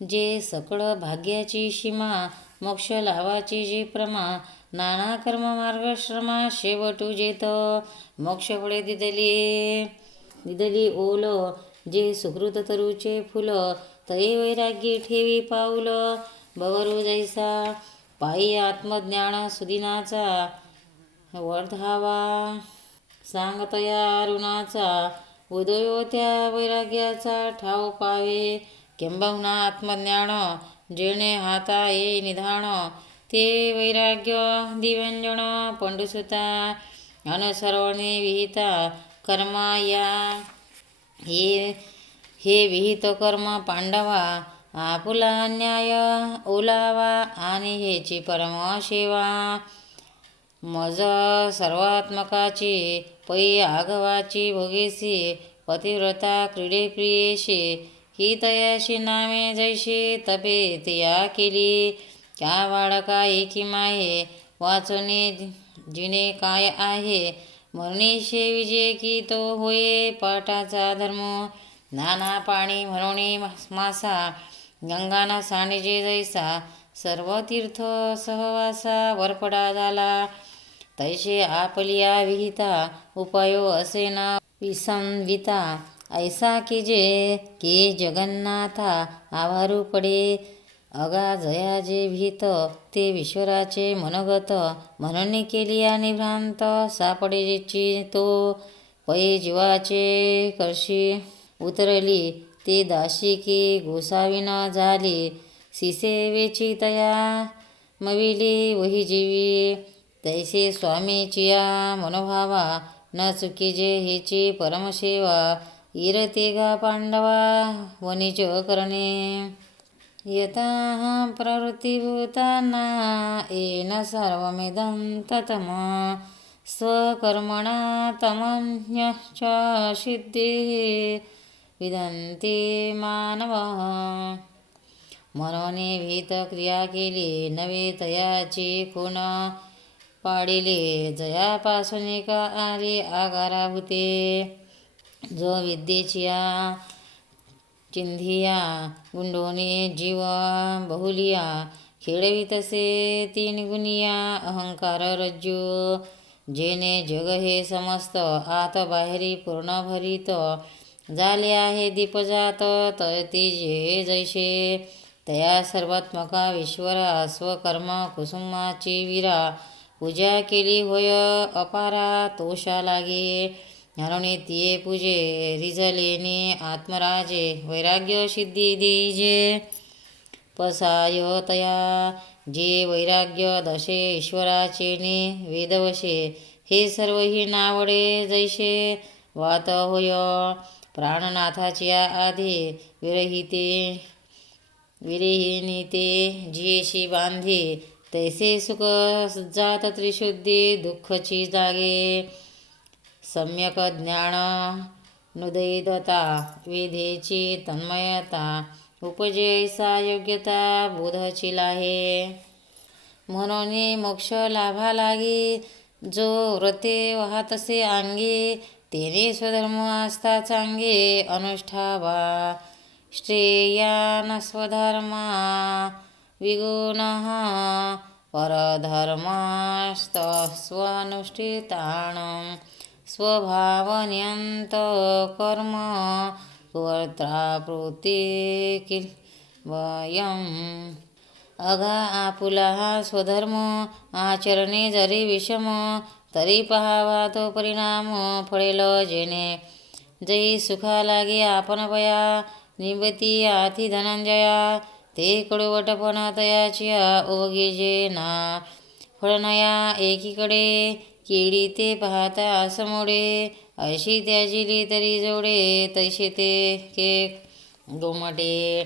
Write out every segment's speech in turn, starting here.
जे सकळ भाग्याची सीमा, मोक्ष लावाची जी प्रमा, नाना कर्म मार्गश्रमा, शेवटू जेत मोक्ष फळे दिदली ओल, जे सुकृत तरुचे फुल, तये वैराग्य ठेवी पाऊल, बवरू जैसा पायी आत्मज्ञान सुदिनाचा, वर्धावा सांगतया अरुणाचा, उदयो त्या वैराग्याचा ठाव पावे, किंबहुना आत्मज्ञान जेणे हाता ये निधान, ते वैराग्य दिव्यंजन पंडुसुता, अनुसरणे विहिता कर्मा या, हे विहित कर्म पांडवा, आपुला न्याय ओलावा, आणि हेची परम सेवा, मज सर्वात्मकाची पै आघवाची भोगेसी, पतिव्रता क्रीडे प्रियेशी, ही तयाशी नामे जैशी, तपे तिया केली, क्या बाळका एकी माये, वाचोने जिने काय आहे, मरणीशे विजय की तो होये पाठाचा धर्म, नाना पाणी म्हणून मासा, गंगाना सांडजे जैसा, सर्व तीर्थ सहवासा, वरपडा झाला तैसे आपलिया विहिता, उपायो असे ना विसंविता, ऐसा कीजे की जगन्नाथा, आभारू पडे अगा जया जे भीत, ते विश्वराचे मनोगत, म्हणून केली आणि भ्रांत, सापडे जेची तो पै जीवाचे कर्षी उतरली, ते दाशी की गोसावी न झाली, सिसेवेची तया मविली वही जीवी, तैसे स्वामीचिया मनोभावा, न चुकीजे हेची परमसेवा, इरतेगा पांडवा वनिज करणे, यथा प्रवृत्तिभूताना येन सर्वमिदं ततम, स्वकर्मणा तमन्यश्च सिद्धिः विदन्ति मानवः, मनोने भीत क्रिया केली, नवे तयाची खून पाडिले, जयापासून का आली आगाराभूते, जो विद्येचिया चिंधिया, गुंडोने जीव बहुलिया, खेळवितसे तीन गुनिया, अहंकार रज्जू, जेने जग हे समस्त, आत बाहेरी पूर्ण भरित, झाले आहे दीपजात, तळती जे जैसे, तया सर्वात्मका विश्वरा, स्वकर्म कुसुमाची वीरा, पूजा केली होय अपारा, तोषा लागे म्हणून तिये पूजे, रिझलेने आत्मराजे, वैराग्य सिद्धी दीजे, पसाय तया जे वैराग्य दशे ईश्वराचे ने वेदवशे, हे सर्व ही नावडे जैसे, वात होय प्राणनाथाच्या आधी, विरहिणीते जियेशी बांधी, तैसे सुख जात त्रिशुद्धी, दुःखची जागे, सम्यक ज्ञान नुदैदता, विधेची तन्मयता, उपजे ऐसा योग्यता, बोधची लाहे, म्हणून मोक्ष लाभा लागी, जो व्रते वाहतसे अंगी, तेने स्वधर्म आस्था चांगे, अनुष्ठावा श्रेयान स्वधर्मा, विगुणः परधर्मास्तस्वनुष्ठितान्, स्वभावनियंत कर्म कर्त्राप्रवृत्ति वयम्, अघा आपुला स्वधर्म आचरणे जरी विषम, तरी पहावा तो परिणाम, फळेल जेणे जई सुखा लागे आपण बया, निवती आथी धनंजया, ते कडवटपण तयाचिया ओघे जे ना, फळनया एकीकडे, केळी ते पाहता असमोडे, अशी त्याजिली तरी जोडे, तैसे ते के गोमटे,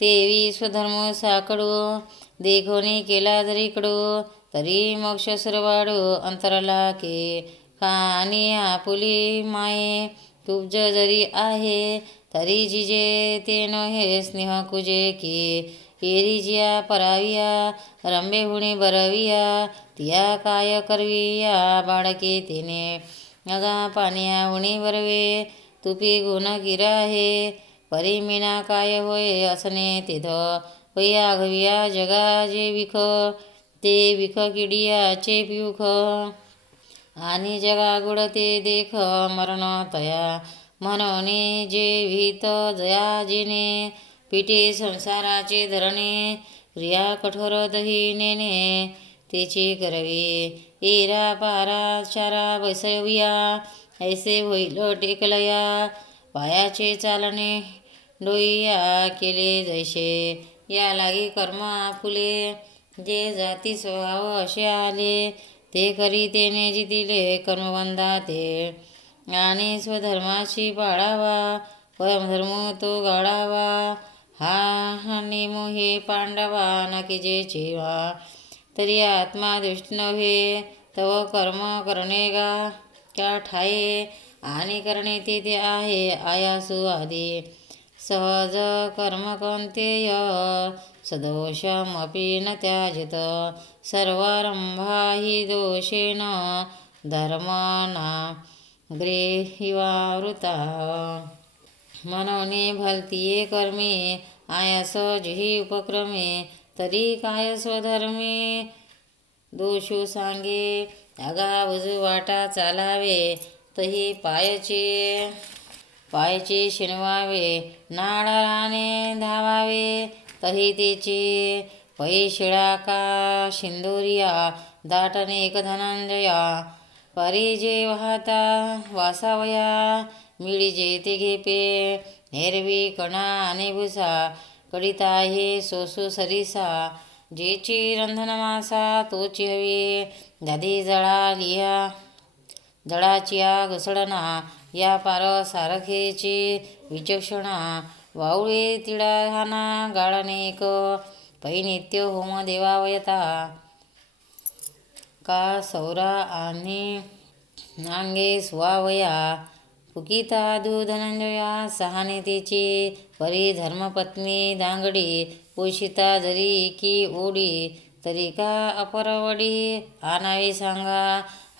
तेवी स्वधर्म साकडू, देखोनी केला जरी कडू, तरी मोक्ष सुरवाडू, अंतरला के कानी आपुली माये, कुब्ज जरी आहे, तरी जिजे ते नहे स्नेह कुजे की, एरिजिया पराविया, रंबे हुणी बरविया, तिया काय करविया, बाळके तिने अगा पानिया हुणी बरवे, तुपी गुण गिराहे, परिमिना काय होय असणे तिथ वया घविया जगा जे विख ते विख किडियाचे पिऊख आणि जगा गुड ते देख मरण तया म्हणून जे विहित जया जेने पिठे संसाराचे धरणे क्रिया कठोर दही नेणे तेची करवी एरा पारा चारा बसविया ऐसे होईल टेकलया पायाचे चालणे डोईया केले जैसे या लागी कर्म आपुले जे जाती स्वभाव असे आले ते करी तेने जितिले कर्मबंधा ते आणि स्वधर्माशी पाळावा परमधर्म तो गाडावा हा नेमो हे पांडवा नकी जे चेवा तरी आत्मा दृष्टी नव्हे तव कर्म करणे गा क्या ठाये आणि करणे ते आहे आयासु आदी सहज कर्म कोणतेय सदोषमपि न त्याजित सर्वारंभा हि दोषेण धर्मना गृहीवावृता म्हणून भलतीये कर्मे आयास जिही उपक्रमे तरी काय स्वधर्मे दोषो सांगे आगा उजू वाटा चालावे तही पायचे शिणवावे नाडाराने धावावे तही तेचे पैशिळा का शिंदोरिया दाटने एक धनंजया परिजे वाहता वासावया मिळीजे ते घेपे हेरवी कणा आणि भुसा कडिता हे सोसू सरिसा जेची रंधन मासा तोची हवी दादी जळा जळाचिया घसडणा या पार सारखेची विचक्षणा वावळे तिळाहाना गाळणेक पैनित्य होम देवावयता का सौरा आणि नांगे स्वावया पुकिता धनंजया सहाने तिची परी धर्मपत्नी दांगडी पोषिता जरी की ओढी तरी का अपरवडी आणावी सांगा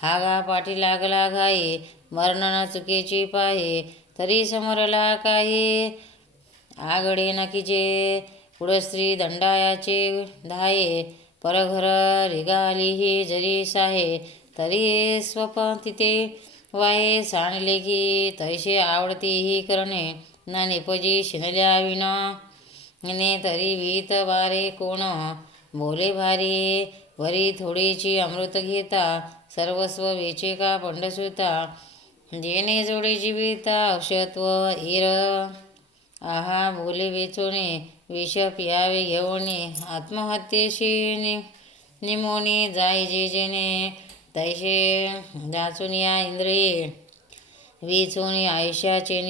हागा पाठी लागला घाई मरण न चुकीची पाहे तरी समरला काही आगडे नकीचे पुढस्त्री दंडायाचे धाये परघर रिगाली ही जरी साहे तरी स्वपतिते वाये सांडले की तैसे आवडती ही करणे ना निपजी शिनल्या विने तरी भीत बारे कोण बोले भारी वरी थोडीची अमृत घेता सर्वस्व वेचे का पंडसुता जेने जोडे जीविता औषत्व इर आहा बोले वेचोने विष पियावे घेऊने आत्महत्येशी निमोने जाई जे जेने तैसे जाचून या इंद्रिये विचोनी आयुष्याचे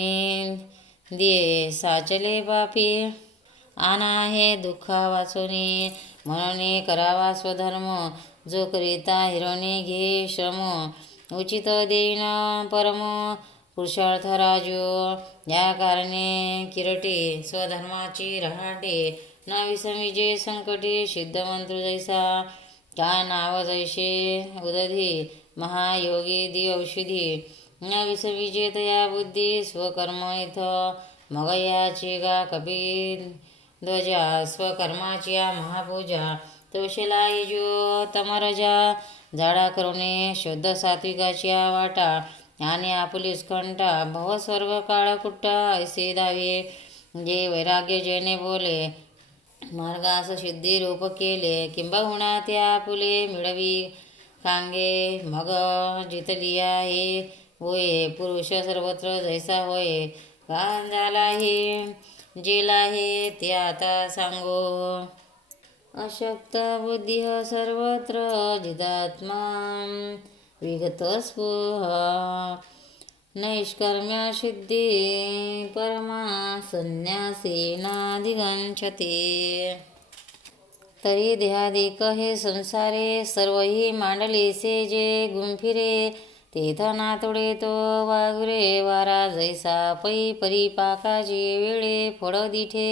दिये साचले पापी आना हे दुःखा वाचोनी म्हणून करावा स्वधर्म जो करिता हिरोने घे श्रम उचित देईन परम पुरुषार्थ राजो या कारणे किरटे स्वधर्माची रहाटे न विसमिजे संकटे सिद्ध मंत्र जैसा का नाव जैसे उदधी महायोगी दि औषधी न विसविजे तया बुद्धी स्वकर्म इथ मग याची गा कपिध्वजा स्वकर्माची महापूजा तोषेला जो तमरजा झाडा करुणे शुद्ध सात्विकाची वाटा आणि आपुली उत्कंठा भव स्वर्ग काळ कुट्टा ऐसे दावे जे वैराग्य जेने बोले मार्गास सिद्धी रूप केले किंबहुना त्या फुले मिळवी कांगे मग जितलिया हे होय पुरुष सर्वत्र जैसा होय का झाला हे जेला हे ते आता सांगो अशक्त बुद्धी सर्वत्र जिदात्मा विगत स्पृह नैष्कर्म्य सिद्धी परमा संन्यासेनाधिगच्छते तरी देहादिक हे संसारे सर्वही मांडलेसे जे गुंफिरे तेथ नातोडे तो वाघुरे वारा जैसा पै परिपाकाचे वेळे फळ दिठे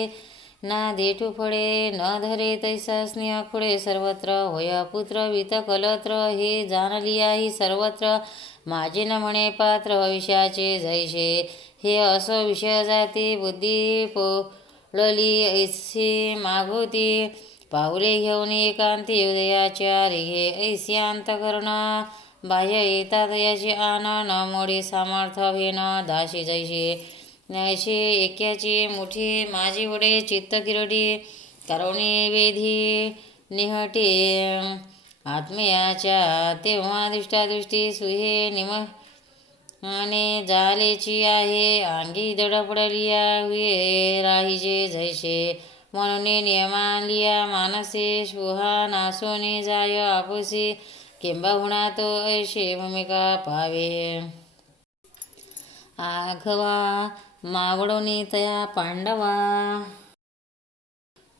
ना देठू फळे न धरे तैसा स्नेह खुळे सर्वत्र होय पुत्र वित कलत्र हे जाणलिया ही सर्वत्र माझे न म्हणे पात्र विषयाचे जैसे हे असो विषय जाती बुद्धी पोळली ऐसी मागोती पाऊले घेऊन एकांती उदयाच्या रिघे ऐसी अंतकरण बाह्य येतात याची आन न मोडी सामर्थ्य भेन दाशी जैशी नैशी एक्याची मुठी माझी वडे चित्त किरडी करुणे वेधी निहटे आत्मयाच्या तेव्हा दृष्टादृष्टी सुहे आणि जालेची आहे अंगी दडपडलिया हुये राहिजे जैसे म्हणून नियमालिया मानसे शुहा नासोने जाय आपुसी किंबहुना तो ऐशे भूमिका पावे आघवा मावळोनी तया पांडवा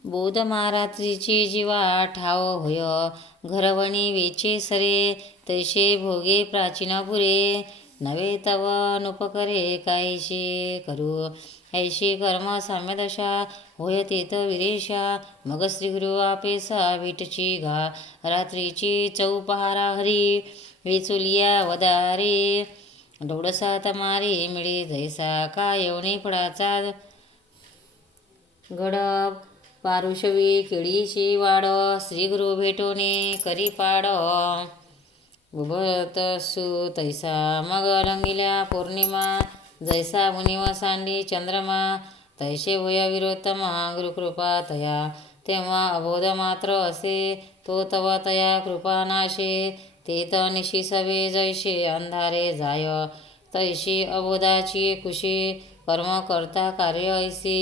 बोधमारात्रीची जीवा ठाव होय घरवणी वेचे सरे तैसे भोगे प्राचीन पुरे नवे तव नुपकरे कायशी करू ऐशी कर्म साम्यदशा होय तेथ विरेशा मग श्रीगुरु आपेसा विटची घा रात्रीची चौपहारा हरी वेचुलिया वदारे डोळसा तमारे मिळे जैसा का येवणे फळाचा गडप पारुषवी केळीची वाड श्रीगुरु भेटोने करी पाड उभतसु तैसा मग रंगिल्या पौर्णिमा जैसा मुनिव सांडी चंद्रमा तैसे होय विरोत्तमा गुरुकृपा तया तेव्हा अबोध मात्र असे तो तव तया कृपा नाशे ते निशी सवे जैसे अंधारे जाय तैशी अबोधाची कुशी कर्म करता कार्य ऐसी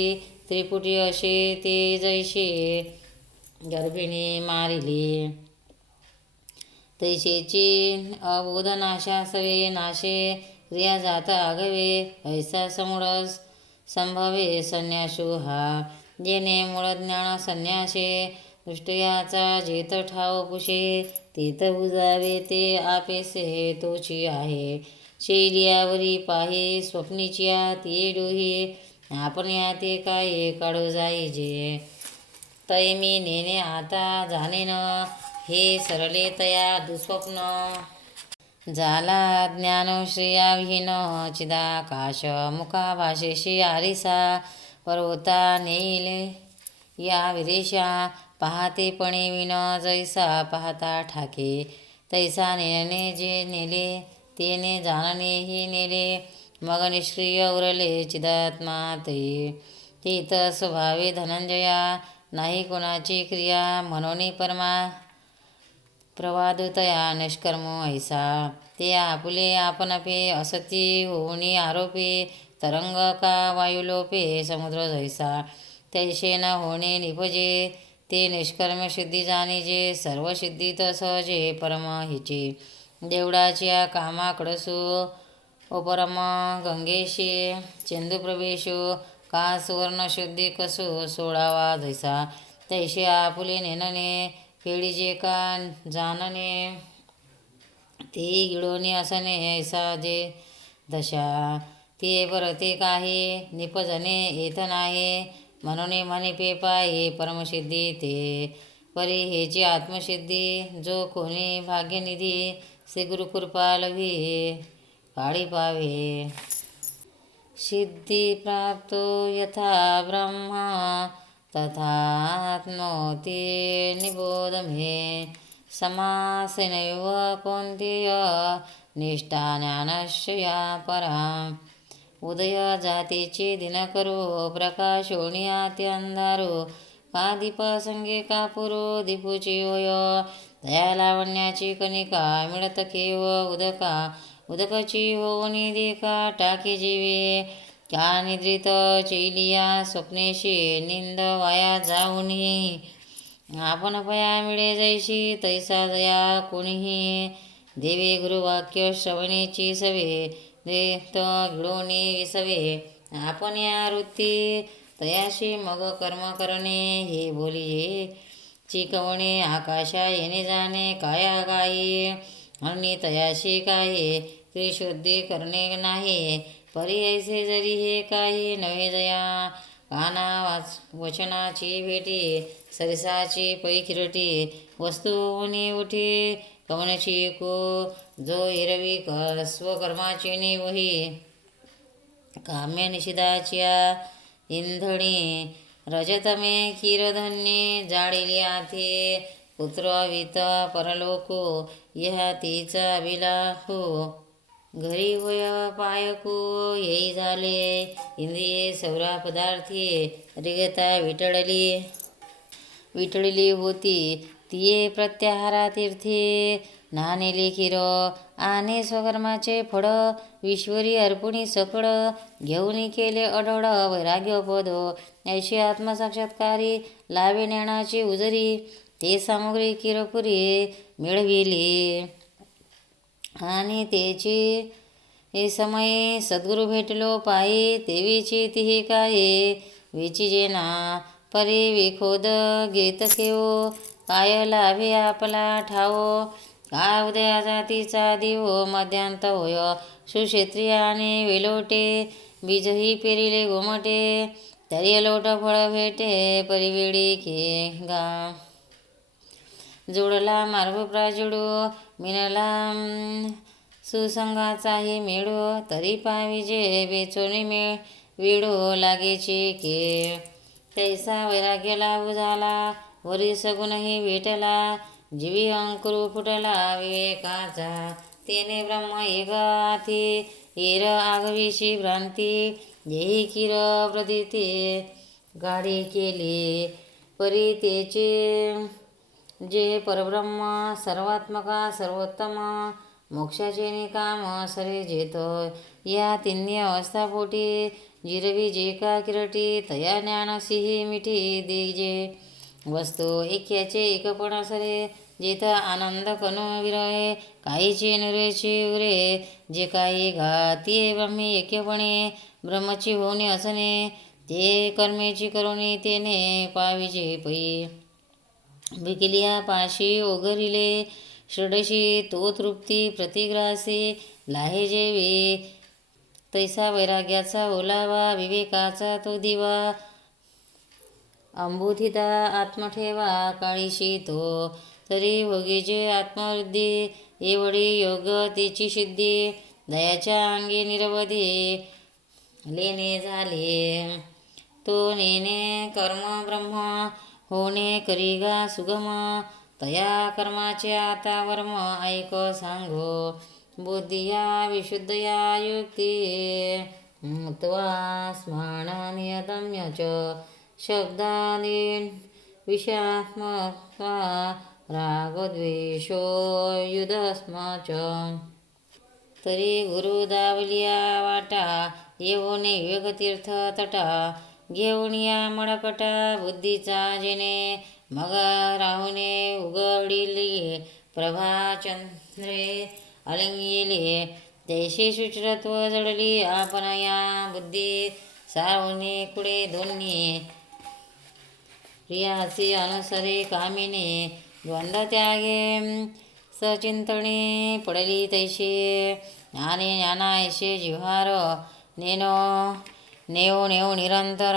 त्रिपुटी असे ते जैसे गर्भिणी मारिली तैसेची अबोधनाशा सवे नाशे क्रिया जाता आगवे ऐसा समूढ संभवे संन्यासू हा जेने मूळ ज्ञान संन्यासे दृष्टयाचा जेत ठाव पुशे तेथ बुजावे ते आपेसे तोची आहे शैलियावरी पाहे स्वप्नीचिया ते डोही आपण या ते काय काढू जाईजे तै मी नेणे आता जाणेन हे सरले तया दुःस्वप्न झाला ज्ञानश्रेयाविहीन चिदाकाश मुखाभाषेशी आरिसा पर्वता नेईल या विरेशा पाहतेपणे विन जैसा पाहता ठाके तैसा नेणे जे नेले तेने जाणणेही नेले मग निष्क्रिय उरले चिदात्मा ते तीत स्वभावे धनंजया नाही कोणाची क्रिया म्हणून परमा प्रवादतया निष्कर्म ऐसा ते आपुले आपणपे असती होऊनी आरोपे तरंग का वायुलोपे समुद्र जैसा तैसे न होणे निपजे ते निष्कर्म सिद्धी जाणीजे सर्व सिद्धीत सहजे परम हिचे देवडाच्या कामाकडसू अपरम गंगेशी चेंदूप्रवेशो का सुवर्णशुद्धी कसो सोडावा जैसा तैसे आपुले नेनने केळीजे का जानने ते गिळोने असणे ऐसा जे दशा ते परते काही निपजणे येत नाही म्हणून म्हणिपे पाये परमसिद्धी ते परी हेची आत्मसिद्धी जो कोणी भाग्यनिधी श्री गुरुकृपा लभी काळी पावे सिद्धी प्राप्तो यथा ब्रह्मा तथात्मोती निबोध मे समासेनैव कौन्तेय निष्ठा ज्ञानस्य या परा उदय जातीचे दिनकरो प्रकाशोणी आती अंधारो का दीप संगे का पुरो दीपूची होय दया लावण्याची कणिका मिळत केव उदका उदकाची होऊनी देखा टाकी जीवे क्या निद्रित चैलिया स्वप्नेशी निंद वाया जाऊनी आपण पया मिळे जैशी तैसा दया कोणीही देवे गुरुवाक्य श्रवणेची सवे देत गिळोनी विसवे आपण या वृत्ती तयाशी मग कर्म करणे हे बोलिये चिकवणे आकाशा येणे जाणे काया गाई आणि तयाशी काही त्रिशुद्धी करणे नाही परी ऐसे जरी हे काही नवे जया काना वचनाची भेटी सरिसाची पैखिरटी वस्तूनी उठी कवनची को जो एरवी स्वकर्माची वही काम्य निषिदाच्या इंधणी रजतमे क्षीरधन्ये जाळिली आथे पुत्रवित परलोको ह्या तिचा विलाहो घरी होय पायको येई झाले इंद्रिये सौरा पदार्थी रिगता विटळली होती तिये प्रत्याहारा तीर्थे नानेली खीर आने स्वकर्माचे फळ विश्वरी अर्पुणी सकळ घेऊन केले अढळ वैराग्य पद ऐशी आत्मसाक्षात्कारी लावे ज्ञानाची उजरी ते सामुग्री किरपुरी मिळविली आणि त्याची समय सद्गुरु भेटलो पायी तेवीची तिही काय विचिजेना परी विखोद घेत खेवो काय लाभे आपला ठावो का उदया जातीचा दिवो मध्यांत होय सुक्षेत्रियाने वेलोटे बीजही पेरिले गोमटे तरी लोट फळ भेटे परिवेळी गा जोडला मार्ग प्राजुडो मिनला सुसंगाचाही मेळो तरी पाविजे बेचोनी वेळो लागेची के तैसा वैराग्य लाभू झाला वरी सगुणही भेटला जीवी अंकुरू फुटला विवेकाचा तेने ब्रह्म एक आती येर आगवीची भ्रांती येही किर प्रदिते गाडी केली परी तेचे जे परब्रह्म सर्वात्मका सर्वोत्तम मोक्षाचे निकाम सरे जेत या तिन्ही अवस्थापोटी जिरवी जे का किरटी तया ज्ञानसिही मिठी दिजे वस्तू ऐक्याचे एकपण सरे जेथ आनंद कनो विरहे काहीचे नुरेचे उरे जे काही घाती ब्रह्मी ऐक्यपणे ब्रह्मची होणे असणे ते कर्मेची करुणी तेने पाविजे पै विकिलिया पाशी ओघरिले षडशी तो तृप्ती प्रतिग्रासी लाहे जेवी तैसा वैराग्याचा ओलावा विवेकाचा तो दिवा अंबुथिता आत्मठेवा काळीशी तो तरी भोगीचे आत्मवृद्धी एवढी योग तिची सिद्धी दयाच्या अंगी निरवधी लेणे झाले तो नेने कर्म ब्रह्म होणे करिगा सुगम तया कर्माचे आता वर्म ऐक सांगो बुद्धिया विशुद्धया युक्ती मुक्त्वा स्मरणनियतम्य च शब्दादीन विषयात्मका रागद्वेषो युधस्म च तरी गुरुदावलिया वाटा येऊने योगतीर्थ तटा घेऊन या मडकटा बुद्धीचा जेने मग राहुने उघडिली प्रभाचंद्रे अलिंगिले तैशी शुचिरत्व जडली आपण या बुद्धी सावने कुडे दोन्ही प्रियासी अनुसरे कामिने द्वंद्व त्यागे सचिंतणे पडली तैशी आणि ज्ञानायशे जिव्हार नेओ निरंतर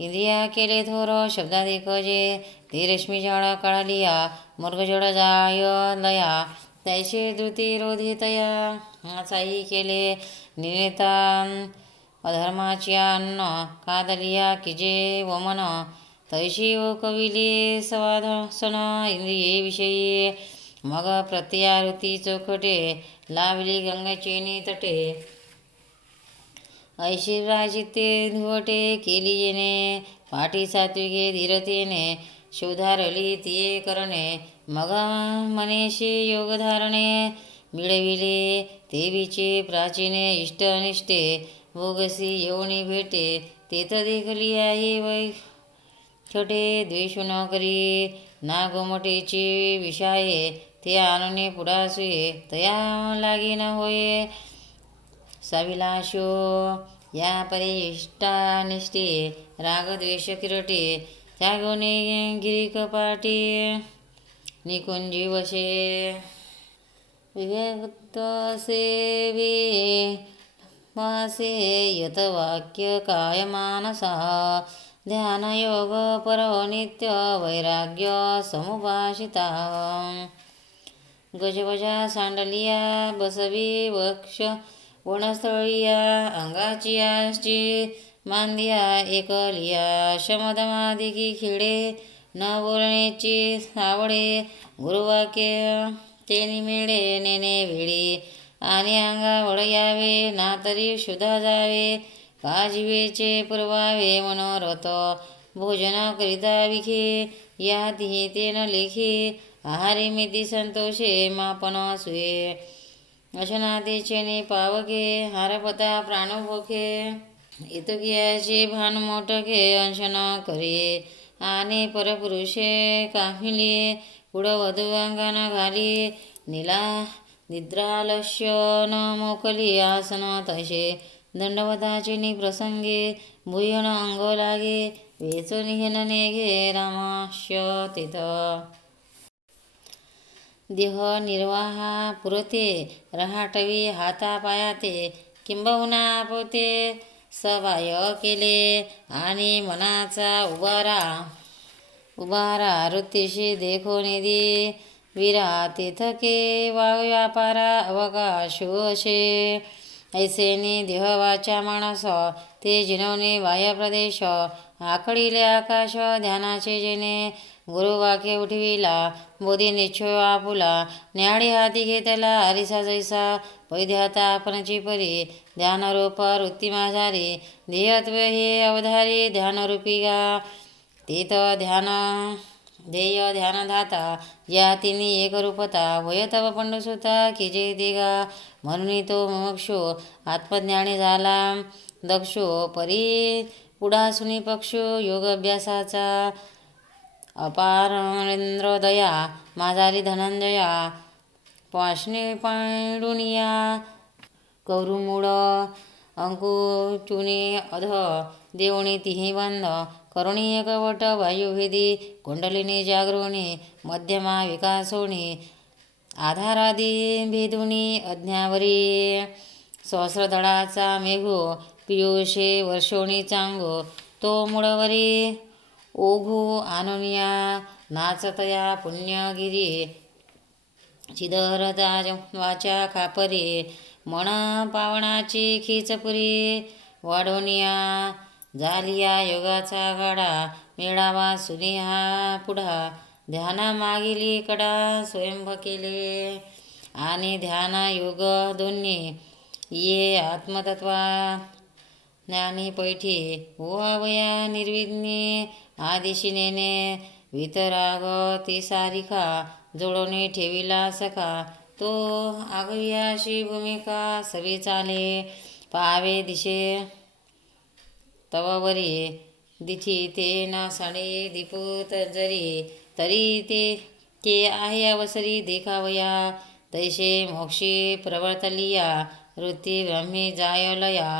इंद्रिया केले थोर शब्दाधिक जे ती रेशमी झाड कळालिया मृगजड जाय लया तैसे धृती रोधितया आचाही केले निनेता अधर्माची अन्न कादलिया किजे वमन तैशी ओ कविली सवाधसन इंद्रिये विषयी मग प्रत्यारुती चौखटे लावली गंगाचेनी तटे ऐशिराजिते धुवटे केली जेने पाठी सात्विके धीरतेने शोधारली तिये करणे मग मनेशी योगधारणे मिळविले तेवीचे प्राचीने इष्ट अनिष्टे भोगसी येऊनी भेटे तेथ देखली आहे वै छोटे द्वेषु न करी ना गोमटेची विषाये ते आणणे पुढासुये तया लागी न होये साविलाशो या परिष्टानिष्ठे रागद्वेष किरटे त्यागोने गिरिकपाटी निकुंजी वशे विवेक्त सेवे मासे यतवाक्य कायमानसा ध्यानयोग परो नित्य वैराग्य समुपाशिता गजवजा सांडलिया बसवी वक्ष वनस्थळीया अंगाची आष्टी मांदिया एकलिया शमदमादिकी खेळे न बोलण्याची आवडे गुरुवाक्य तेनी मेळे नेने वेळी आणि अंगावळ यावे ना तरी शुद्धा जावे काजिवेचे पुरवावे मनोरथ भोजन करिता विखे या तिहे तेन लेखे आहारी मिती संतोषे मापन सुये अशनातेचे पावके हारपता प्राणभोखे इतकियाचे भान मोटके अंशन करे आणि परपुरुषे कामिले पुढवधू अंगण घाली निद्रालस्य न मोकली आसन तसे दंडवताचे निप्रसंगे भुयन अंग लागे वेचून हेन नेघे रामाश्य तिथ देह निर्वाहा पुरते रहाटवी हातापायाते किंबहुना पोते सबाय केले आणि मनाचा उभारा वृत्तीशी देखो निधी विरा तेथके व्यापारा अवकाशो असे ऐसेनी देहवाचा माणस ते जिनवणे बाह्य प्रदेश आखडिले आकाश ध्यानाचे जेणे गुरुवाक्य उठविला बोधी निश्चय आपुला न्याडी हाती घेतला हरिसा जैसा वैद्याता आपणची परी ध्यानरूप वृत्ती माझारी ध्येयत्व हे अवधारी ध्यानरूपी गा तेथ ध्यान ध्येय ध्यानधाता या तिन्ही एकरूपता वयतव पंडसुता की जे दिगा म्हणून तो मोक्षो आत्मज्ञानी झाला दक्षो परी पुढासुनी पक्षो योग अभ्यासाचा अपारेंद्र दया माझारी धनंजया पाशने पांडुनिया कौरुमूळ अंकुचुनी अध देवणी तिही बंध करुणी कवट वायुभेदी कुंडलिनी जागृणी मध्यमा विकासोणी आधारादी भेदुनी अज्ञावरी सहस्रदळाचा मेघो पियुषे वर्षोणी चांगो तो मुळवरी ओघू आननिया नाचतया पुण्यगिरी चिदरता वाचा खापरी मन पावनाची खिचपुरी वाढोनिया झालिया योगाचा गाडा मेळावा सुनिहा पुढा ध्याना मागिली कडा स्वयंभ केले आणि ध्यान योग दोन्ही ये आत्मतत्वा ज्ञानी पैठी ओवया निर्विघ्ने आदिशिनेने वितराग ती सारिका जोडोने ठेविला सखा तो आगव्याशी भूमिका सवी चाले पावे दिशे तववरी दिठी ते ना साडे दीपूत जरी तरी ते आहे अवसरी देखावया तैसे मोक्षी प्रवर्तलिया वृत्ती ब्रह्मी जायलया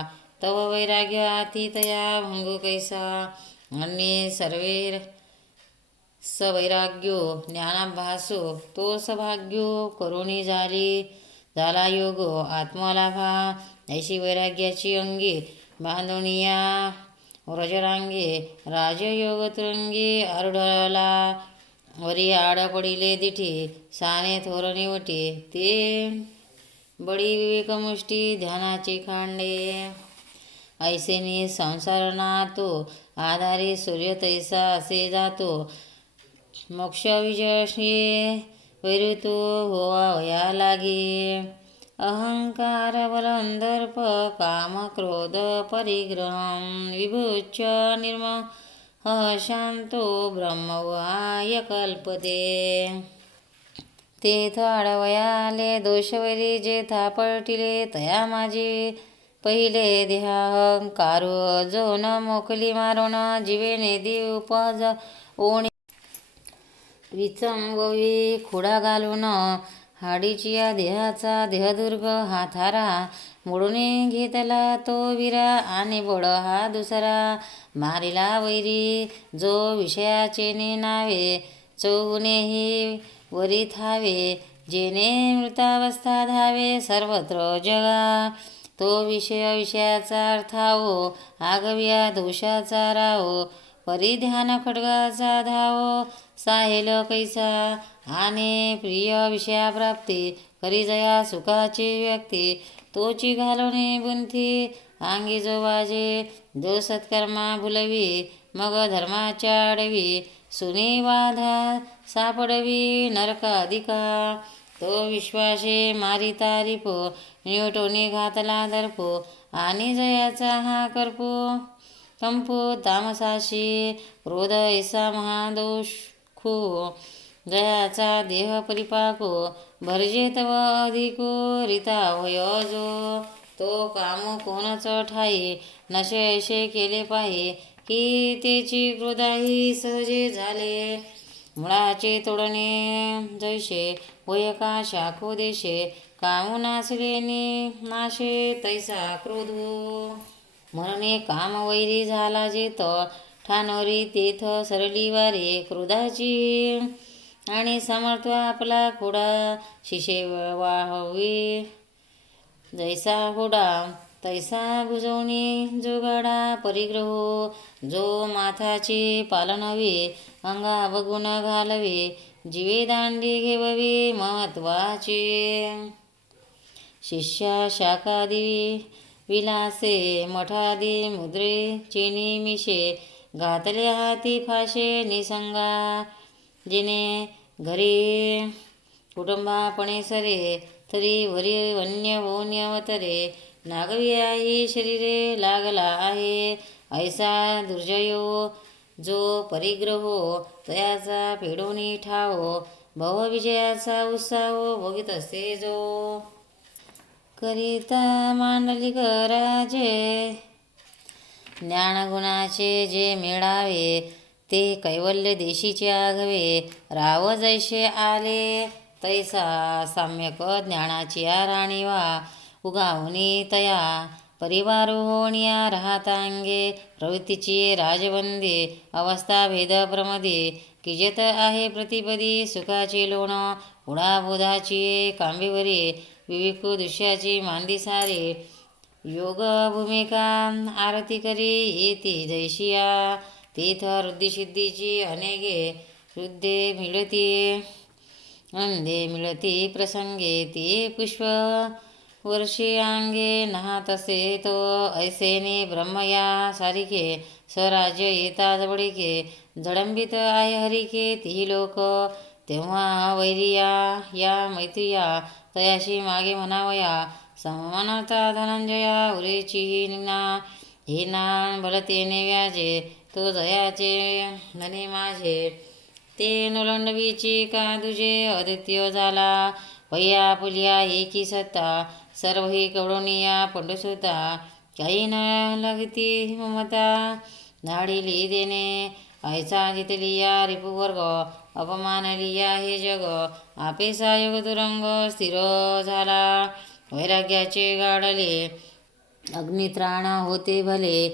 तव वैराग्य अतितया भंगू कैसा अन्ये सर्वे सवैराग्यो ज्ञानाभासो तो सभाग्यो करुणी झाला योगो आत्मलाभा ऐशी वैराग्याची अंगी बांधुनिया व्रजरांगे राजयोग तुरंगी आरुढला वरी आड पडिले दिठी साने थोर निवटी ते बडी विवेकमुष्टी ध्यानाची खांडे ऐसेनी संसार नातो आधारी सूर्य तैसा असे जातो मोक्ष विजयशी वैऋतू होवा लागी अहंकार बलंदर्प काम क्रोध परिग्रहम विभुच्च निर्मह शांतो ब्रह्मवाय कल्पते तेथ आडवयाले दोषवरी जे थापटिले तया माझी पहिले देहाहंकारो जो न मोकली मारोण जीवेने देव उपज ओणी विचंबवी खुडा घालून हाडीचिया देहाचा देहदुर्ग हा थारा मोडून घेतला तो विरा आणि बोड हा दुसरा मारिला वैरी जो विषयाचे नावे चौगुणेही वरी थावे जेने मृतावस्था धावे सर्वत्र जगा तो विषयाचा अर्थावो आगव्या दोषाचा रावो परिध्यान खड्गाचा धाव साहेल कैसा आणि प्रिय विषयाप्राप्ती करी जया सुखाची व्यक्ती तोची घालवणे बुंथी अंगी जो वाजे जो सत्कर्मा भुलवी मग धर्माच्या आडवी सुनी बाधा सापडवी नरकाधिका तो विश्वासे मारी तारिपो न्यूटोनी घातला दर्पो आणि जयाचा हा करपो कंपो तामसाशी क्रोध ऐसा महादोष खो जयाचा देह परिपाको भरजे तव अधिको रिता होय जो तो कामो कोणच ठाई नशे ऐसे केले पाहि की तेची क्रोधाही सहजे झाले मुळाचे तोडणे जैसे होय का शाखो देशे कामू नासले नाशे तैसा क्रोधो म्हणून काम वैरी झाला जेथ ठाणोरी तेथ सरली वारे क्रोधाची आणि समर्थ आपला खोडा शिशे वाहवी जैसा होडा तैसा बुजवणी जो गाडा परिग्रहो जो माथाची पालनवी अंगा बघून घालवी जीवे दांडी घेववी महत्वाचे शिष्या शाखादी विलासे मठादी मुद्रे चिनी मिशे घातले हाती फाशे निसंगा जिने घरी कुटुंबापणे सरे तरी वरी वन्य होऊन अवतरे नागविया ही शरीरे लागला आहे ऐसा दुर्जयो जो परिग्रहो तयाचा पेडोनी ठावो भवविजयाचा उत्साह भोगित असे जो करिता मांडलिक राजे ज्ञानगुणाचे जे मिळावे ते कैवल्य देशीचे आघवे राव जैसे आले तैसा सम्यक ज्ञानाची राणीवा उगावनी तया परिवार होणिया राहतांगे प्रवृत्तीची राजवंदी अवस्था भेद प्रमदी किजत आहे प्रतिपदी सुखाची लोण उडाबोधाची कांबीवरी विवेकू दृश्याची मांदी सारी योग भूमिका आरती करी येती जैशिया तीथ रुद्धिसिद्धीची अनेके रुद्धे मिळती अंधे मिळती प्रसंगे ती पुष्प वर्षी अंगे नहातसे तो ऐसेने ब्रह्मया सारिके स्वराज्य येता जवळिके जडंबित आहे हरिके ती लोक तेव्हा वैरिया या मैत्रिया तयाशी मागे म्हणावया सममनता धनंजया उरेची ना हे ना बलतेने व्याजे तो जयाचे धने माझे ते नोलंडवीची का तुझे अद्वितीय झाला पय्या पुलिया एकी सत्ता सर्व ही कवडोनिया पंडुसुता काही न लगती ममता धाडिली देणे ऐसा जितलिया रिपुवर्ग अपमानलिया हे जग आपेसा योग दुरंग स्थिर झाला वैराग्याचे गाडले अग्नित्राण होते भले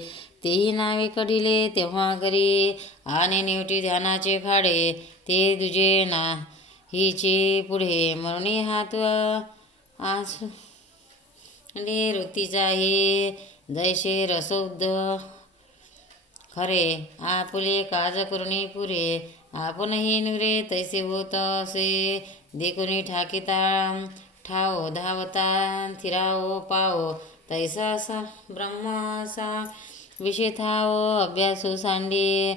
तेही नावे कढिले तेव्हा करी आणि निवटी ध्यानाचे खाडे ते तुझे ना हिचे पुढे मरुणी हात आज ऋतीचा हे जैसे रसोद खरे आपुले काज करुणी पुरे आपणही नुरे तैसे होत असे देखुनी ठाकिता ठाओ धावता थिराओ पाओ तैसा सा ब्रह्मसा विषय थाओ अभ्यासू सांडी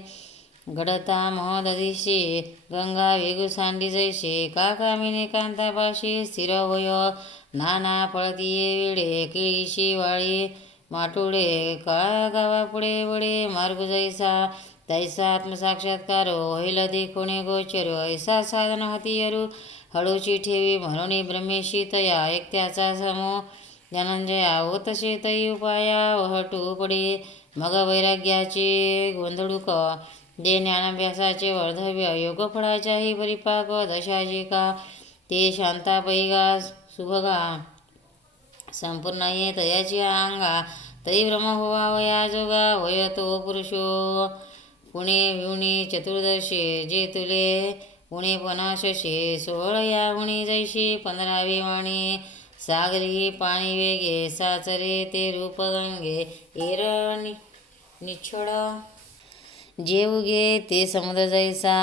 घडता महददिशी गंगा वेगू सांडी जैसे काकामिने कांतापाशी स्थिर होय नाना पळतीये वेळे केळीशी वाळी माटुळे का गावा पुढे वडे मार्ग जैसा तैसा आत्मसाक्षात्कार होईल देखोणे गोचर ऐसा साधन हातीयरू हळूची ठेवी म्हणून ब्रह्मेशी तया एकत्याचा समूह धनंजया हो तसे तै उपाया वहटू पडे मग वैराग्याचे गोंधळूक दे ज्ञानाभ्यासाचे वर्धव्य योगफळाच्याही परिपाक दशाचे का ते शांतापैगा सुभगा संपूर्ण ये तयाची अंगा तै ब्रह्म होवावया जोगा वय तो पुरुषो पुणे विवणी चतुर्दशी जे तुले पुणे पनाशे 16 या हुणी जैशी 15वी वाणी सागरी पाणी वेगे साचरे ते रूप गंगे एर निछळ जे उगे ते समुद्र जैसा,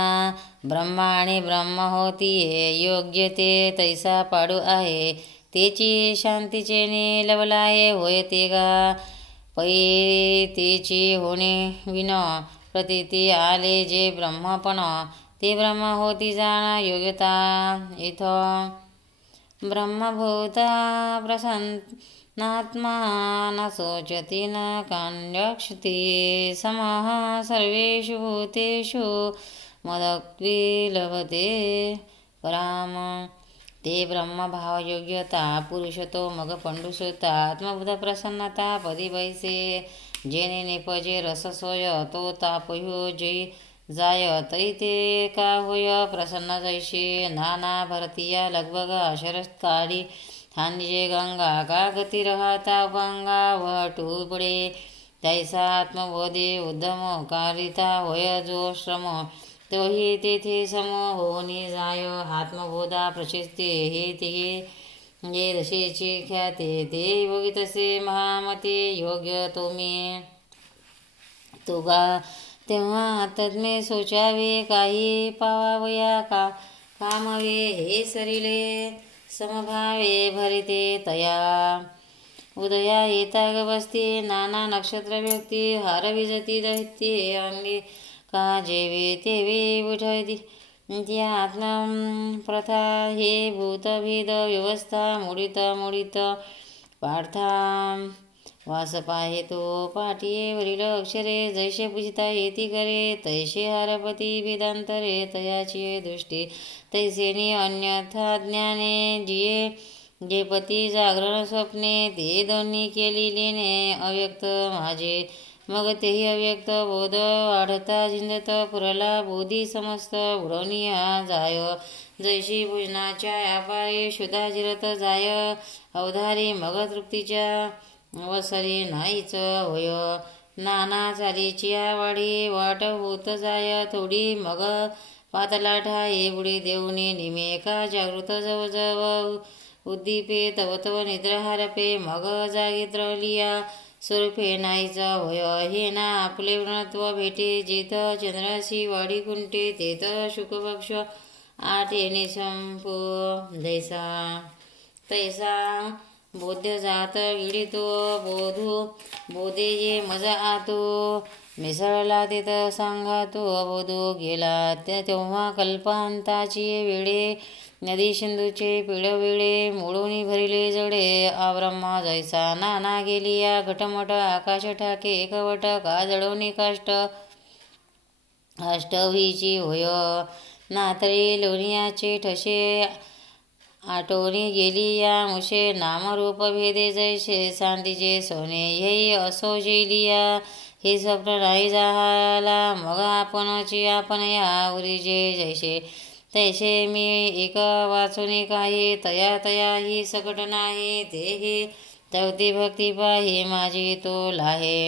ब्रह्मा आणि ब्रह्म होतीये, योग्य ते तैसा पाडू आहे. तेची शांतीचे लवलाये होय ते गा, पै तेची होणे विन प्रतीती आले जे ब्रह्मपण, ते ब्रह्म होती जाणा योग्यता. इथं ब्रह्मभूता प्रसन्नात्मा न शोचति न काङ्क्षति, समः सर्वेषु भूतेषु मदक्वी लभते पराम. ते ब्रह्मभाव योग्यता पुरुषतो मग पंडुसुता, आत्मबुध प्रसन्नता पदी बैसे. जेने निपजे रस सोय तो तापयो जै जाय, तै ते का होय प्रसन्न जैसे. नाना भरतिया लगबग शरत्काळी, हानिजे गंगा का गती राहता गंगा वटू पडे. तैसा आत्मबोधे उद्धम कारिता होय जो श्रम, तोही तेथे सम होऊनी जाय. आत्मबोधा प्रशस्ते हे तिघे ये दशेची ख्याते, ते योगितसे महामते योग्य तुम्ही. तुगा तेव्हा तज्ञे सोचावे, काही पावावया का कामवे. हे सरिले समभावे भरिते तया, उदया येता ग बसते. नाना नक्षत्र व्यक्ती हार विजती दैत्ये अंगी, का जेवे तेवे उठती त्या आत्म प्रथा. हे भूतभेद व्यवस्था मुडित मुडित पार्था, वास पाहे तो पाठीये वरील अक्षरे. जैसे पूजिता येती करे तैसे हारपती वेदांतरे, तयाची दृष्टी तैसेनी अन्यथा ज्ञाने. जिये जे पती जागरण स्वप्ने, ते दोन्ही केली लेणे अव्यक्त माझे. मग तेही अव्यक्त बोध वाढता झिंजत, पुरला बोधी समस्त उडवनिया जाय. जैशी भोजनाच्या व्यापारी शुद्धा जिरत जाय, अवधारी मग तृप्तीच्या अवसरे नाहीच होय. नाना चालीची वाढी वाट होत जाय थोडी, मग पातला ठाये बुडी देऊनी निमे का जागृत जवजव. उद्दीपे तव तव निद्रा हरपे, मग जागी द्रवलिया स्वरूपे नाहीच होय. हे ना आपले वृणत्व भेटे, जेथ चंद्राशी वाढी कुंटे, तेथ शुकपक्ष आटे निसंपो. जैसा तैसा बोध्य जात गिळितो बोधू, बोधे ये मजा आतो. मिसळला तेथ सांगातो बोधू गेला तेव्हा कल्पांताची वेळे. नदी सिंधूचे पिळवेळे, मुळोनी भरिले जडे. आब्रह्मा जैसा नाना गेलिया घटमट, आकाश ठाके एकवट, का जडवणी काष्ट अष्टवीची होय. नातळी लोणियाचे ठसे आटोनी गेली या मुशे, नामरूप भेदे जैसे सांडीचे सोने. हेही असो जेलिया, हे स्वप्न नाही झाला, मग आपणची आपण या उरीजे. जैसे तैसे मी एक वाचून काही, तया तया ही सकट नाही. ते हे तवती भक्ती पाही माझी तोल आहे.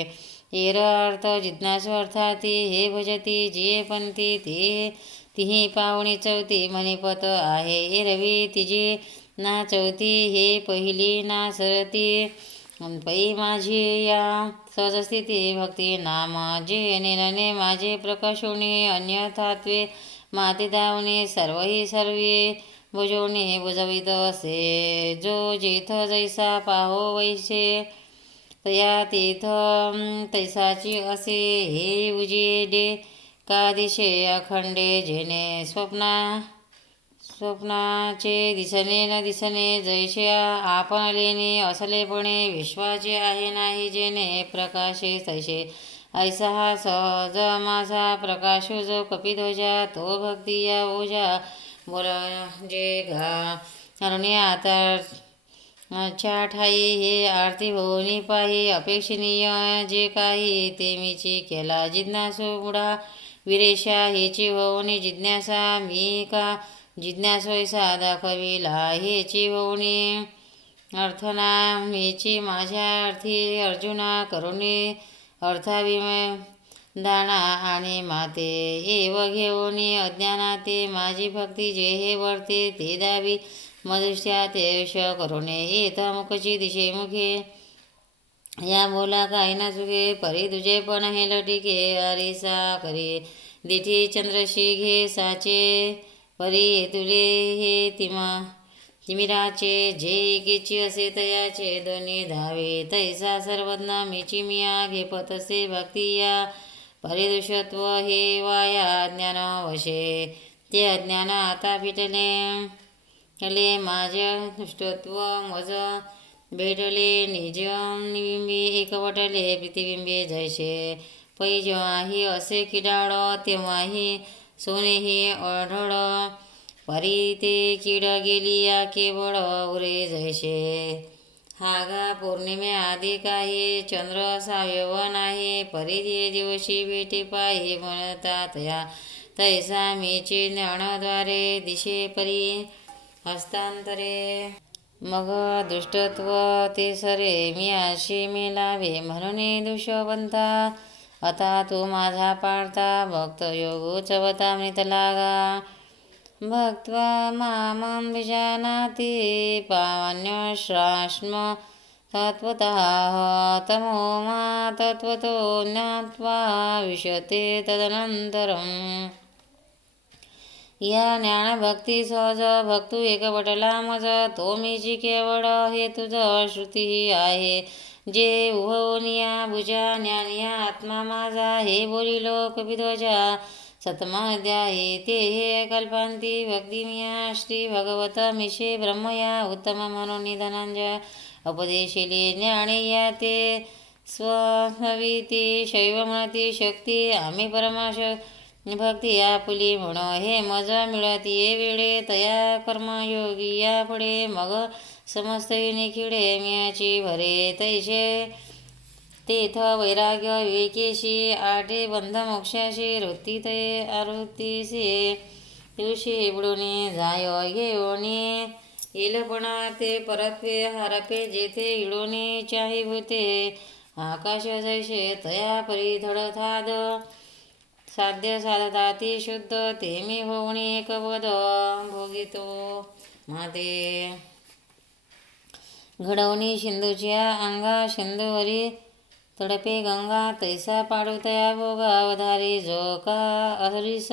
येर अर्थ जिज्ञासू अर्थाती, हे भजती जे पंथी. ते तिही पाहुणी चौथी मणिपत आहे. एरवी तिजी ना चौथी, हे पहिली ना सरती. पै माझी या सहजस्थिती भक्ती नाम, जे नेनने माझे प्रकाशोनी. अन्यथात्वे माते धावणे सर्व ही सर्वे, बुजवणे बुजवित असे. जो जेथ जैसा पाहो वैसे, तया तेथ तैसाची असे. हे उजेडे का दिशे अखंडे, जेने स्वप्नाचे दिसणे न दिसणे. जैसे आपण लेणे असलेपणे विश्वाचे आहे नाही, जेने प्रकाशे तैसे. ऐसा हा सहज माझा प्रकाशो जो कपिध्वजा, तो भक्ती या ओझा. बोल जे घालणे आता च्या ठाई, हे आरती होऊनी पाही. अपेक्षणीय जे काही ते मीची केला जिज्ञासू बुडा विरेशा. हेची होऊनी जिज्ञासा मी का जिज्ञासोयसा दाखविला. हेची होऊनी अर्थना मीची माझ्या अर्थी. अर्जुना करुणी अर्थाभिदाना आणि माते, एव घेऊनी अज्ञानाते माझी भक्ती. जे हे वर्ते ते दावी मदृष्ट्या ते यश करुणे. येथ मुखची दिशे मुखे या बोला काही ना चुके परी तुझे पण हे लटिके अरिसा करी दिठी चंद्रशी घे साचे परी हे तुले हे तिमिराचे जे एकेची असे तयाचे दोन्ही धावे तैसा सर्वज्ञ मीची मिया घे पतसे भक्तिया परिदुषत्व हे वाया ज्ञान वशे ते अज्ञान आता फिटले माझे दुष्टत्व मज भेटले निज निबिंबी एकवटले प्रतिबिंबे जैसे पै जेव्हाही असे किडाळ तेव्हाही सोनेही आढळ परी ते किड गेली या केवळ उरे जैसे हागा पौर्णिमे आधी काही चंद्र सावयव नाही परी दिवशी भेटे पाहि म्हणतात या तैसा मीचे ज्ञानद्वारे दिशे परी हस्तांतरे मग दुष्टत्व ते सरे मी अशी मिलावे म्हणून दुष्यवंता आता तू माझा पाळता भक्त योगोच वतामृत लागा भक्त्वा मामं विजानाति पावन्यश्राश्म तत्त्वतः तमो मा तत्त्वतो ज्ञात्वा विशते तदनंतरम् या ज्ञानभक्ती सहज भक्तू एकवटला मज तो मीची केवळ हे तुझ श्रुती आहे जे उभवनिया भुजा ज्ञानिया आत्मा माझा हे बोलिलो कपिध्वजा सतमाध्यायी ते हे कल्पांती भक्तिमिया श्री भगवत मिशे ब्रह्मया उत्तम म्हणून धनंजय उपदेशिले ज्ञानिया ते स्वहविती शैव म्हणती शक्ती आम्ही परमाश भक्ती आपुली म्हण हे मज मिळती वेळे तया कर्मयोगी या पुढे मग समस्त निखिडे मियाची भरे तैसे तेथ वैराग्य विवेकेशी आठे बंध मोक्षाशी वृत्ती ते आवृत्तीसे दिवशी बुडून जाय घेऊनी येलपणा ते परत्वे हरपे जेथे इडोनी चाही भूते आकाश जैसे तया परी धडथाद साध्य साधता ती शुद्ध ते मी होऊन एक पद भोगितो माते घडवणी सिंधूच्या अंगा सिंधुवरी तडपे गंगा तैसा पाडू तया भोगा अवधारी जो का हरिस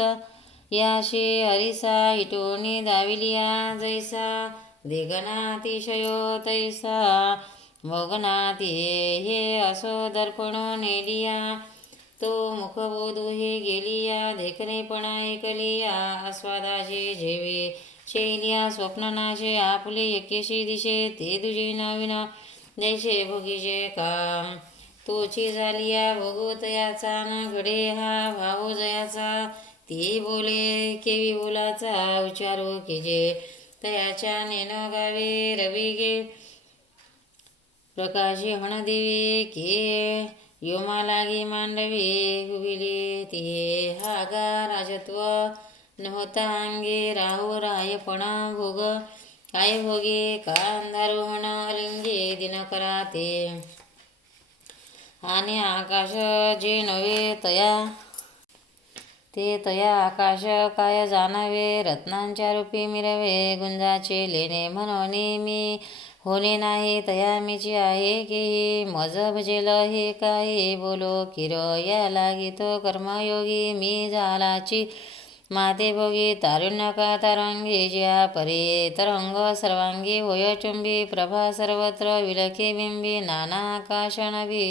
याशी हरिसा इटोनी दाविलिया जैसा देगनातिशयो तैसा भोगनाती हे असो दर्पण नेलिया तो मुखबोधू हे गेलिया देखणेपणा ऐकलिया आस्वादाचे जेवे शैलिया स्वप्ननाशे आपुले एकेशी दिशे ते दुजे नवीन जैसे भोगीचे काम तोची झालिया भोगोतयाचा न घडे हा भाव जयाचा ते बोले केवी बोलाचा उच्चारो केजे तयाच्या नेन गावे रवी गे प्रकाशी हण देवे के योमा लागी मांडवे हुबिले ते हागा राजत्व नव्हता अंगे राहो रायपणा भोग काय भोगे का अंधारोहण अलिंगे दिनकरा ते आणि आकाश जे नव्हे तया ते तया आकाश काय जाणावे रत्नांच्या रूपी मिरवे गुंजाचे लेणे म्हणून मी होणे नाही तया मीची आहे की मज भजेल हे काही बोलो किर या लागितो कर्मयोगी मी झालाची माते भोगी तारुण्य का तरंगी ज्या परे तरंग सर्वांगी होय चुंबी प्रभा सर्वत्र विलखे बिंबी नाना आकाश नभी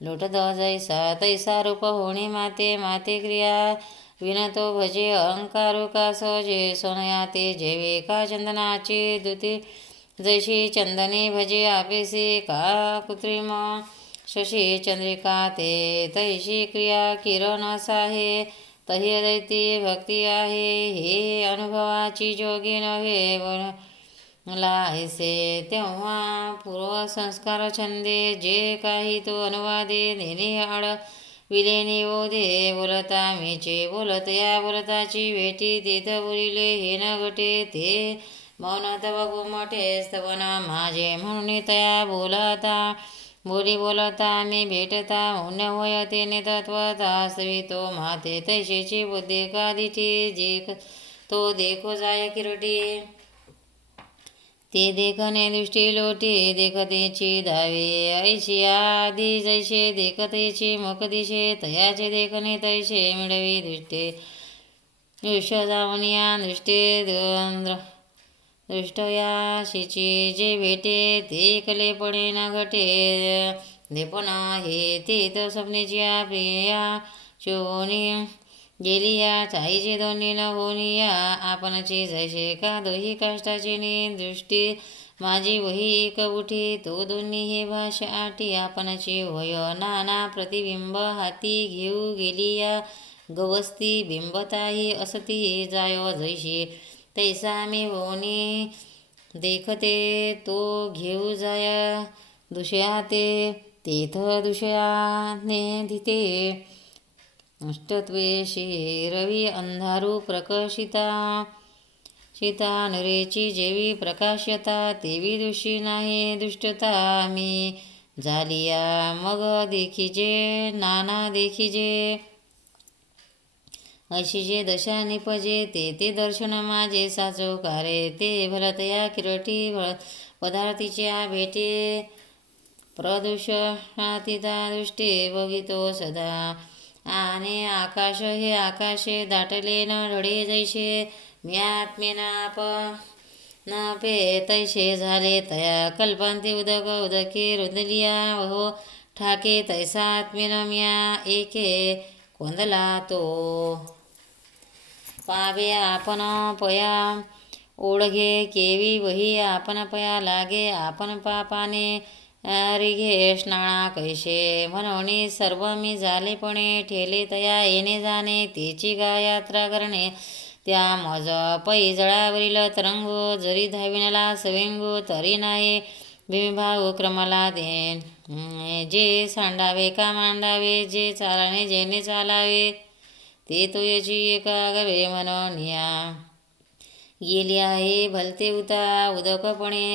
लोटत जैसा तैसा रूप होणे माते माते क्रिया विनतो भजे अहंकारू का सहजे सोनया ते जेवे का चंदनाचे दुती जैशी चंदने भजे आपेसे का कृत्रिम शशी चंद्रिका ते तैशी क्रिया किरण साहे तही दैती भक्ती आहे हे अनुभवाची जोगी नव्हे लायसे तेव्हा पूर्वसंस्कार छंदे जे काही तो अनुवादे नेने आड विलेने ओदे बोलता मीचे बोलत या बोलताची भेटी तेथ बोलिले हे न घटे ते मौन तव गुमटे स्तवन माझे म्हणून तया बोलता बोली बोलता मी भेटता मौन होय तेने तत्वता सवितो माते तैशीची बुद्धी का दिठी जे तो देखो जाय किरटी ते देखणे दृष्टी लोटे देखतेची धावे ऐशी आदी जैसे देखतेची मुख दिशे तयाचे देखणे तैसे मिळवी दृष्टे दृश्य जावनिया दृष्टे दृष्टयाशीची जे भेटे ते कलेपणे न घटे देपण आहे ते तर स्वप्नेची प्रिया शोनी गेलिया चाईचे दोन्ही न होनिया आपणची जैसे का दोही कष्टाची नी दृष्टी माझी वही एक उठी तो दोन्ही हे भाषा आठी आपणची होय नाना प्रतिबिंब हाती घेऊ गेलिया गवस्ती बिंबताही असती जायो जैशी तैसा मी होनी देखते तो घेऊ जाय दुषयाते तेथ दुषयाने धिते अष्टत्वेशी रवी अंधारू प्रकाशिता नरेची जेवी प्रकाशता तेवी दुषी नाही दुष्टता मी झालिया मग देखिजे नाना देखिजे अशी जे दशा निपजे ते दर्शन माझे साचोकारे ते भलतया किरटी पदार्थीच्या भेटे प्रदूषणातीता दृष्टे बघितो सदा आणि आकाश हे आकाशे दाटले न ढळे जैसे मी आत्मेनाप न पे तैसे झाले तया कल्पांती उदक उदके रुदलिया हो ठाके तैसा आत्मेन म्या एके कोंदला तो पावे आपण पया ओळघे केवी वही आपण पया लागे आपण पापाने रिघे स्नाळा कैसे म्हणून सर्व मी झालेपणे ठेले तया येणे जाणे तेची यात्रा करणे त्या मज पै जळावरील तरंगो जरी धाविनला सवेंगो तरी नाही भीमभाऊ क्रमला देन जे सांडावे का मांडावे जे चालाने जेने चालावे ते तुझी एका गवे म्हणून या गेली आहे भलते उदकपणे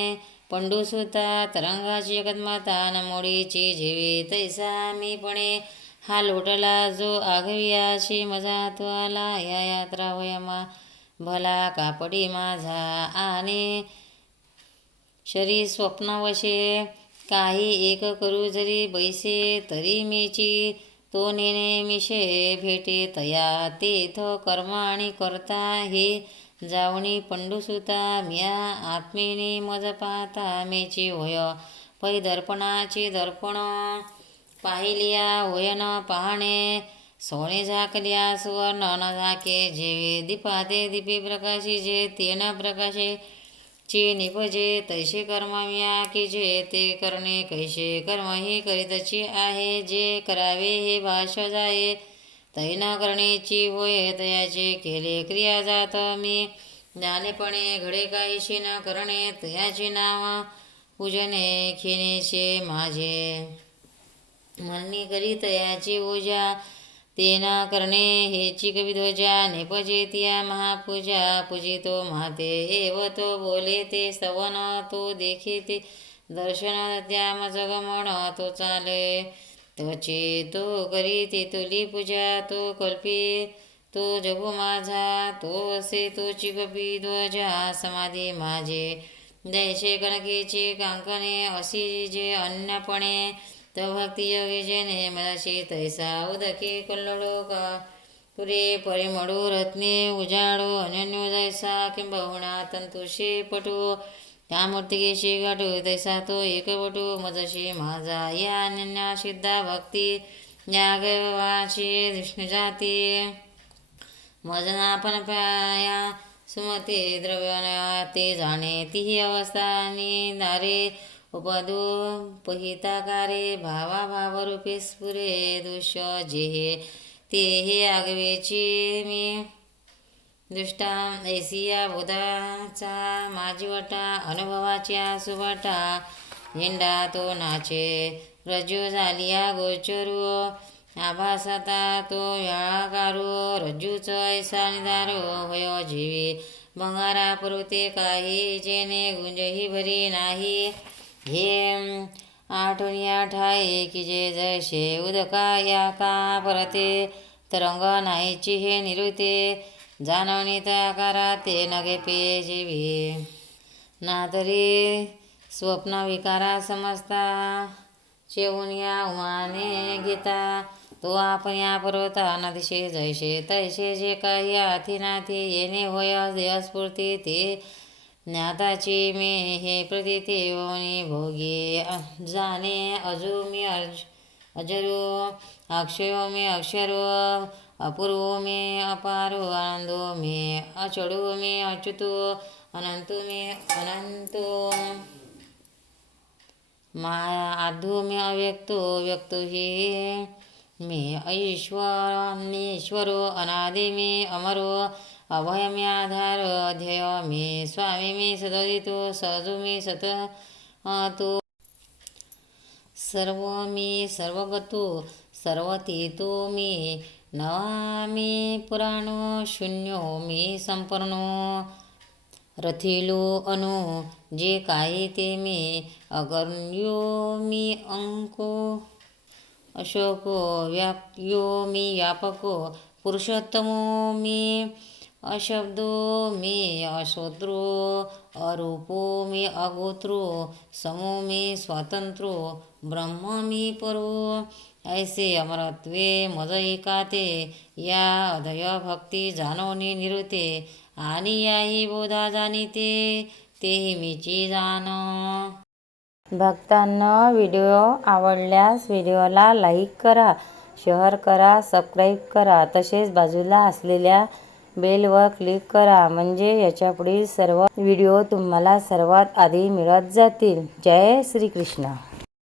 पंडूसुता तरंगाची एकत्मता नमोडीची जेवी तैसा मीपणे हा लोटला जो आघवियाशी मजा तो आला या यात्रा होयमा भला कापडी माझा आणि शरी स्वप्नवशे काही एक करू जरी बैसे तरी मीची तो नेणे मिशे भेटे तया तेथ कर्म आणि करता हे जावणी पंडूसुता म्या आत्मेने मज पाहता मेची होय पै दर्पणाची दर्पण पाहिलिया होय न पाहणे सोने झाकलिया सुवर्ण न झाके जेवे दीपाते दीपे प्रकाशी जे तेन प्रकाशे चे निपजे तैसे कर्म म्या की जे ते करणे कैसे कर्म हे करीतची आहे जे करावे हे भाष्य जाये तै न करणेची होय तयाचे केले क्रिया जात मी झालेपणे घडे काहीशी न करणे तयाचे नाव पूजने खिनेशे माझे म्हणणे करी तयाची ओजा ते न करणे हेची कविध्वजा नेपजे तिया महापूजा पूजितो माते एव तो बोले ते स्तवन तो देखे ते दर्शन त्या मजगमण तो चाले तोचे तो करी ते तुली पूजा तो कल्पी तो जगू माझा तो असे तोची कपी ध्वजा समाधी माझे जैसे कणकेचे कांकणे अशी जे अन्नपणे तो भक्ती योगी जेने मशी तैसा उदके कल्लोळो का पुरे परिमळो रत्ने उजाडो अनन्यो जैसा किंबहुना तंतुषे पटू त्या मूर्तिकेशी गाठू तैसा तो एकवटू मजशी माझा या अनन्या सिद्धा भक्ती या गवाची विष्णू जाती मजनापन पाया सुमते द्रव्य ते जाणे तीही अवस्थानी दारे उपदू पहिताकारे भावा भावरूपे स्फुरे दुष्य जे ते हे आगवेची मी दृष्टा ऐसिया बोधाचा माझीवटा अनुभवाच्या सुवटा झेंडा तो नाचे रज्जू झालिया गोचरू आभासाता तो याळाकारू रज्जूच ऐसा निदारो होयो जीवी भंगारा पुरवते काही जेने गुंजही भरी नाही हे आठवणी ठाई की जे जैसे उदका या का परते तरंग नाहीची हे निरुते जाणवणी आकारा ते नगे पे जेवी ना तरी स्वप्न विकारा समजता, चेवून या उमाने घेता. तो आपण या पर्वता नदिशे जैसे तैसे जे काही हाती नाती येणे होय देहस्फूर्ती ते ज्ञाताची मे हे प्रतीती ओणी भोगे जाणे अजू मी अजरो अक्षयो मे अक्षरो अपूर्वो मे अपारो आनंदो मे अचडो मे अच्युतो अनंतो मे अनंतो माया आधो मे अव्यक्तो व्यक्तो हि मे ईश्वरो अनादि मे अमरो अभय मे आधार ध्येय मे स्वामी मे सदोदितो सहजो मे सत तो सर्व मी सर्वगतो सर्वतीतो मी नवा मी पुराणो शून्यो मी संपूर्णो रथिलो अनु जे काही ते मी अगण्यो मी अंको अशोको व्याप्यो मी व्यापको पुरुषोत्तमो मी अशब्दो मी अश्रोत्रो अरूपो मी अगोत्रो समो मी स्वातंत्रो ब्रह्म मी परो ऐसे अमरत्वे मज एकाते या अदय भक्ती जाणवणे निरुते आणि याही बोधा जाणीते तेही मीची जाण. भक्तांनो, व्हिडिओ आवडल्यास व्हिडिओला लाईक करा, शेअर करा, सबस्क्राईब करा. तसेच बाजूला असलेल्या बेलवर क्लिक करा म्हणजे याच्यापुढील सर्व व्हिडिओ तुम्हाला सर्वात आधी मिळत जातील. जय श्री कृष्ण.